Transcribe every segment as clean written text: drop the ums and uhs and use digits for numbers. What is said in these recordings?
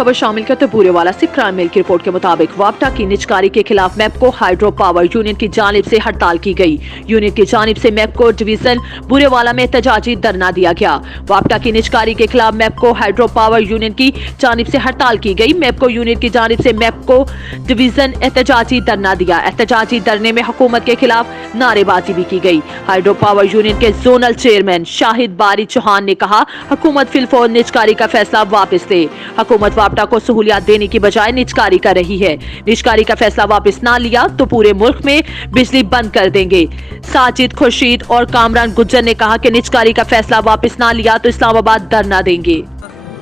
खबर शामिल करते बूरेवाला से क्राइम मेल की रिपोर्ट के मुताबिक वापटा की निजकारी के खिलाफ मैपको हाइड्रो पावर यूनियन की जानिब से हड़ताल की गई। यूनियन की जानिब से मैपको डिवीजन बूरेवाला में एहतजाजी धरना दिया गया। वापटा की निजकारी के खिलाफ मैपको हाइड्रो पावर यूनियन की जानिब से हड़ताल की गई। मैपको यूनियन की जानिब से मैपको डिवीजन एहतजाजी धरना दिया। एहतजाजी धरने में हुकूमत के खिलाफ नारेबाजी भी की गई। हाइड्रो पावर यूनियन के जोनल चेयरमैन शाहिद बारी चौहान ने कहा, हुकूमत फिलफौर निजकारी का फैसला वापस ले। हुकूमत वापटा को सहूलियात देने की बजाय निजकारी कर रही है। निजकारी का फैसला वापस ना लिया तो पूरे मुल्क में बिजली बंद कर देंगे। साजिद खुर्शीद और कामरान गुज्जर ने कहा कि निजकारी का फैसला वापस ना लिया तो इस्लामाबाद धरना देंगे।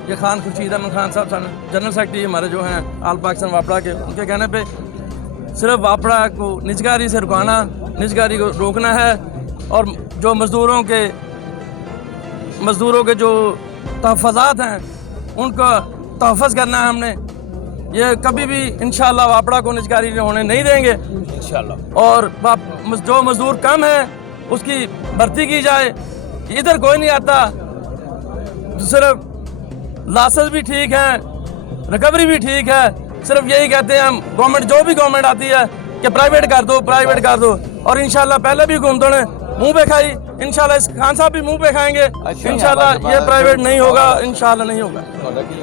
ये खान खुर्शीद अहमद खान साहब जनरल सेक्रेटरी हमारे जो हैं आल पाकिस्तान वापड़ा के, उनके कहने पे सिर्फ वापड़ा को निजकारी से रुकाना, निजकारी को रोकना है और जो मजदूरों के जो तहफ़्फ़ुज़ात हैं उनका तहफ़्फ़ुज़ करना है हमने। ये कभी भी इंशाअल्लाह वापड़ा को निजकारी होने नहीं देंगे इंशाअल्लाह। और जो मजदूर कम है उसकी भर्ती की जाए। इधर कोई नहीं आता, सिर्फ लासेस भी ठीक है, रिकवरी भी ठीक है, सिर्फ यही कहते हैं हम गवर्नमेंट जो भी गवर्नमेंट आती है कि प्राइवेट कर दो, प्राइवेट कर दो। और इंशाल्लाह पहले भी हुकूमतों ने मुंह पे खाई, इंशाल्लाह इस खान साहब भी मुंह पे खाएंगे। इंशाल्लाह ये प्राइवेट नहीं होगा, इंशाल्लाह नहीं होगा।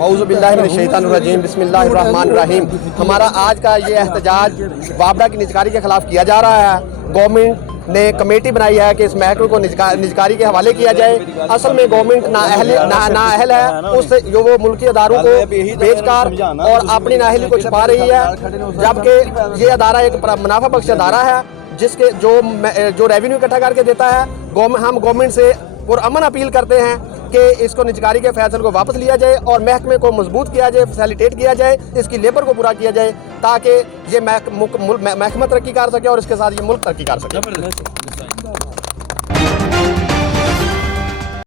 औज़ु बिल्लाहि मिनश शैतानिर रजीम, बिस्मिल्लाहिर रहमानिर रहीम। हमारा आज का ये एहतजाज वापडा की निजकारी के खिलाफ किया जा रहा है। गवर्नमेंट ने कमेटी बनाई है कि इस महकमे को निजकारी के हवाले किया जाए। असल में गवर्नमेंट नाअहल है, उससे जो वो मुल्की अदारों को बेचकर और अपनी नाअहली को छुपा रही है, जबकि ये अदारा एक मुनाफा बख्श अदारा है जिसके जो रेवेन्यू इकट्ठा करके देता है। हम गवर्नमेंट से पुरअमन अपील करते हैं कि इसको निजकारी के फैसले को वापस लिया जाए और महकमे को मजबूत किया जाए, फैसिलिटेट किया जाए, इसकी लेबर को पूरा किया जाए ताकि ये महकमा तरक्की कर सके और इसके साथ ये मुल्क तरक्की कर सके।